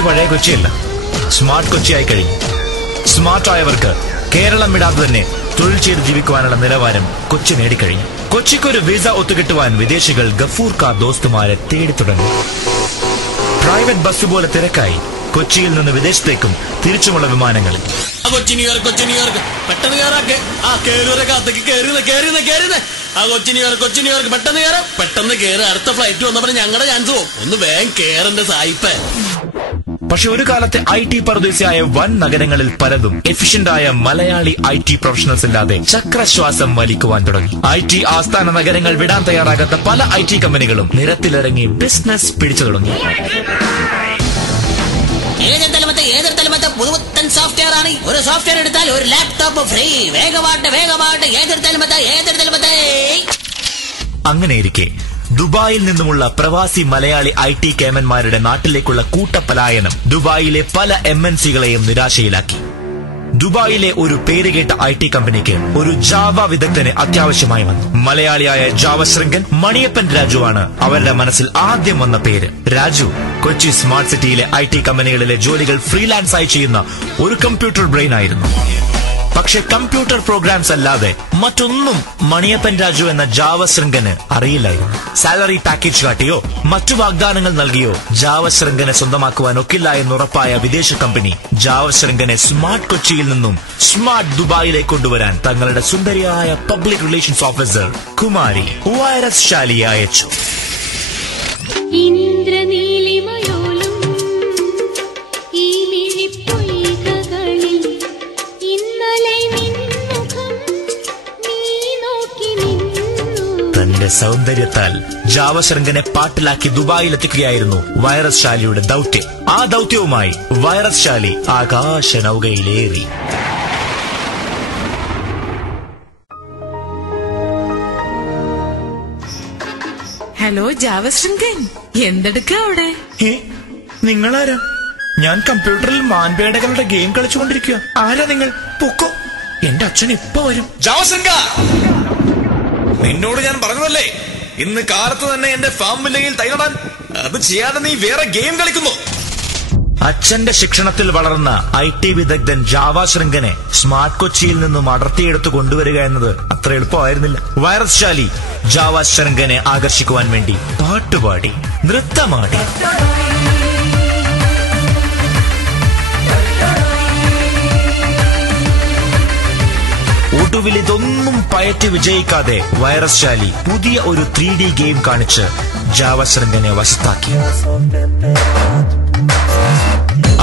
കൊച്ചി പഴയ കൊച്ചിയല്ല, സ്മാർട്ട് കൊച്ചിയായി കഴിഞ്ഞു. സ്മാർട്ടായവർക്ക് കേരളം വിടാതെ തന്നെ തൊഴിൽ ചെയ്ത് ജീവിക്കുവാനുള്ള നിലവാരം കൊച്ചി നേടിക്കഴിഞ്ഞു. കൊച്ചിക്കൊരു വിസ ഒത്തുകിട്ടുവാൻ വിദേശികൾ ഗഫൂർ കാ ദോസ്തുമാരെ തേടി തുടങ്ങി. പ്രൈവറ്റ് ബസ് പോലെ തിരക്കായി കൊച്ചിയിൽ നിന്ന് വിദേശത്തേക്കും തിരിച്ചുമുള്ള വിമാനങ്ങളിൽ. കൊച്ചി ന്യൂയോർക്ക് പെട്ടെന്ന് കയറാക്കെ. കൊച്ചി ന്യൂയോർക്ക് പെട്ടെന്ന് കയറി. അടുത്ത ഫ്ലൈറ്റ് വന്നപ്പോൾ ഞങ്ങളുടെ ചാൻസ് പോകും. ഒന്ന് വേഗം കേറന്റെ സായിപ്പേ. പക്ഷെ ഒരു കാലത്തെ IT പറുദീസയായ വൻ നഗരങ്ങളിൽ പലതും എഫിഷ്യന്റായ മലയാളി IT പ്രൊഫഷണൽസ് ഇല്ലാതെ ചക്രശ്വാസം വലിക്കുവാൻ തുടങ്ങി. IT ആസ്ഥാന നഗരങ്ങൾ വിടാൻ തയ്യാറാകാത്ത പല IT കമ്പനികളും നിരത്തിലിറങ്ങി ബിസിനസ് പിടിച്ചു തുടങ്ങി. ഏതൊരു തലമത്തെ പുതുപുത്തൻ സോഫ്റ്റ്വെയർ ആണ്. ഒരു സോഫ്റ്റ്വെയർ എടുത്താൽ ഒരു ലാപ്ടോപ്പ് ഫ്രീ. വേഗമാട്ട് ഏതൊരു തലമത്തെ. അങ്ങനെയിരിക്കെ ദുബായിൽ നിന്നുമുള്ള പ്രവാസി മലയാളി IT കേമന്മാരുടെ നാട്ടിലേക്കുള്ള കൂട്ടപലായനം ദുബായിലെ പല MNCകളെയും നിരാശയിലാക്കി. ദുബായിലെ ഒരു പേരുകേട്ട IT കമ്പനിക്ക് ഒരു ജാവ വിദഗ്ധന് അത്യാവശ്യമായി വന്നു. മലയാളിയായ ജാവ ശൃംഗൻ മണിയപ്പൻ രാജുവാണ് അവരുടെ മനസ്സിൽ ആദ്യം വന്ന പേര്. രാജു കൊച്ചി സ്മാർട്ട് സിറ്റിയിലെ IT കമ്പനികളിലെ ജോലികൾ ഫ്രീലാൻസ് ആയി ചെയ്യുന്ന ഒരു കമ്പ്യൂട്ടർ ബ്രെയിൻ ആയിരുന്നു. പക്ഷെ കമ്പ്യൂട്ടർ പ്രോഗ്രാംസ് അല്ലാതെ മറ്റൊന്നും മണിയപ്പൻ രാജു എന്ന ജാവ ശൃംഗന് അറിയില്ലായിരുന്നു. സാലറി പാക്കേജ് കാട്ടിയോ മറ്റു വാഗ്ദാനങ്ങൾ നൽകിയോ ജാവ ശൃംഗനെ സ്വന്തമാക്കുവാൻ ഒക്കില്ല എന്നുറപ്പായ വിദേശ കമ്പനി ജാവ ശൃംഗനെ സ്മാർട്ട് കൊച്ചിയിൽ നിന്നും സ്മാർട്ട് ദുബായിലേക്ക് കൊണ്ടുവരാൻ തങ്ങളുടെ സുന്ദരിയായ പബ്ലിക് റിലേഷൻസ് ഓഫീസർ കുമാരി വൈറസ് ശാലിയെ അയച്ചു. തന്റെ സൗന്ദര്യത്താൽ ജാവശൃംഗനെ പാട്ടിലാക്കി ദുബായിലെത്തിക്കുകയായിരുന്നു വൈറസ് ശാലിയുടെ ദൗത്യം. ആ ദൗത്യവുമായി വൈറസ് ശാലി ആകാശ നൗകയിലേറി. ഹലോ ജാവശൃംഗൻ, എന്തെടുക്ക അവിടെ? നിങ്ങളാരാ? ഞാൻ കമ്പ്യൂട്ടറിൽ മാൻപേടകളുടെ ഗെയിം കളിച്ചുകൊണ്ടിരിക്കുക. ആരാ നിങ്ങൾ? പൊക്കോ, എന്റെ അച്ഛൻ ഇപ്പൊ വരും. ജാവശൃംഗ, നിന്നോട് ഞാൻ പറഞ്ഞതല്ലേ ഇന്ന് കാലത്ത് തന്നെ എന്റെ ഫാം വില്ലയിൽ തൈനടാൻ. അത് ചെയ്യാതെ നീ വേറെ ഗെയിം കളിക്കുന്നു. അച്ഛന്റെ ശിക്ഷണത്തിൽ വളർന്ന IT വിദഗ്ധൻ ജാവ ശൃംഗനെ സ്മാർട്ട് കൊച്ചിയിൽ നിന്നും അടർത്തിയെടുത്ത് കൊണ്ടുവരിക എന്നത് അത്ര എളുപ്പമായിരുന്നില്ല. വൈറസ് ശാലി ജാവ ശൃംഗനെ ആകർഷിക്കുവാൻ വേണ്ടി പാട്ടുപാടി നൃത്തമാടി. ഒടുവിൽ ഇതൊന്നും പയറ്റി വിജയിക്കാതെ വൈറസ് ശാലി പുതിയ ഒരു 3D ഗെയിം കാണിച്ച് ജാവശൃംഗനെ വശത്താക്കി.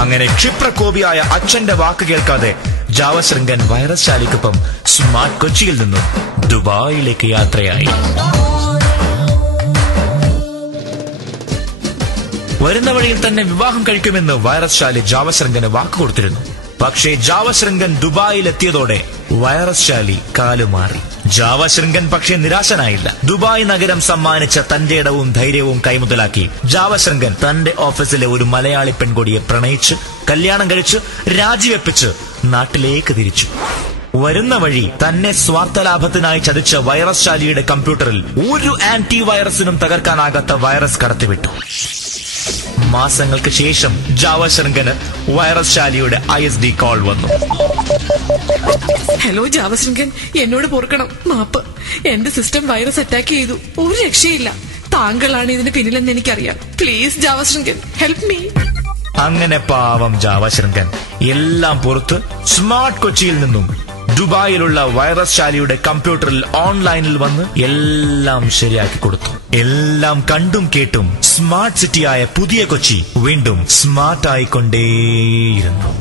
അങ്ങനെ ക്ഷിപ്രകോപിയായ അച്ഛന്റെ വാക്ക് കേൾക്കാതെ ജാവശൃംഗൻ വൈറസ് ശാലിക്കൊപ്പം സ്മാർട്ട് കൊച്ചിയിൽ നിന്നും ദുബായിലേക്ക് യാത്രയായി. വരുന്ന വഴിയിൽ തന്നെ വിവാഹം കഴിക്കുമെന്ന് വൈറസ് ശാലി ജാവശൃംഗന് വാക്ക് കൊടുത്തിരുന്നു. പക്ഷേ ജാവശൃംഗൻ ദുബായിലെത്തിയതോടെ വൈറസ് ശാലി കാലുമാറി. ജാവശൃംഗൻ പക്ഷേ നിരാശനായില്ല. ദുബായ് നഗരം സമ്മാനിച്ച തന്റെ ഇടവും ധൈര്യവും കൈമുതലാക്കി ജാവശൃംഗൻ തന്റെ ഓഫീസിലെ ഒരു മലയാളി പെൺകൊടിയെ പ്രണയിച്ച് കല്യാണം കഴിച്ച് രാജിവെപ്പിച്ച് നാട്ടിലേക്ക് തിരിച്ചു. വരുന്ന വഴി തന്നെ സ്വാർത്ഥലാഭത്തിനായി ചതിച്ച വൈറസ് ശാലിയുടെ കമ്പ്യൂട്ടറിൽ ഒരു ആന്റി വൈറസിനും തകർക്കാനാകാത്ത വൈറസ് കടത്തിവിട്ടു. മാസങ്ങൾക്ക് ശേഷം ജാവശൃംഗന് വൈറസ് ശാലിയുടെ ISD കോൾ വന്നു. ഹലോ ജാവശൃംഗൻ, എന്നോട് പൊറുക്കണം, മാപ്പ്. എന്റെ സിസ്റ്റം വൈറസ് അറ്റാക്ക് ചെയ്തു. ഒരു രക്ഷയില്ല. താങ്കളാണ് ഇതിന് പിന്നിലെന്ന് എനിക്കറിയാം. Please Javashringan, help me. അങ്ങനെ പാവം ജാവശൃംഗൻ എല്ലാം പുറത്ത് സ്മാർട്ട് കൊച്ചിയിൽ നിന്നും ദുബായിലുള്ള വൈറസ് ശാലിയുടെ കമ്പ്യൂട്ടറിൽ ഓൺലൈനിൽ വന്ന് എല്ലാം ശരിയാക്കി കൊടുത്തു. എല്ലാം കണ്ടും കേട്ടും സ്മാർട്ട് സിറ്റിയായ പുതിയ കൊച്ചി വീണ്ടും സ്മാർട്ട് ആയിക്കൊണ്ടേയിരുന്നു.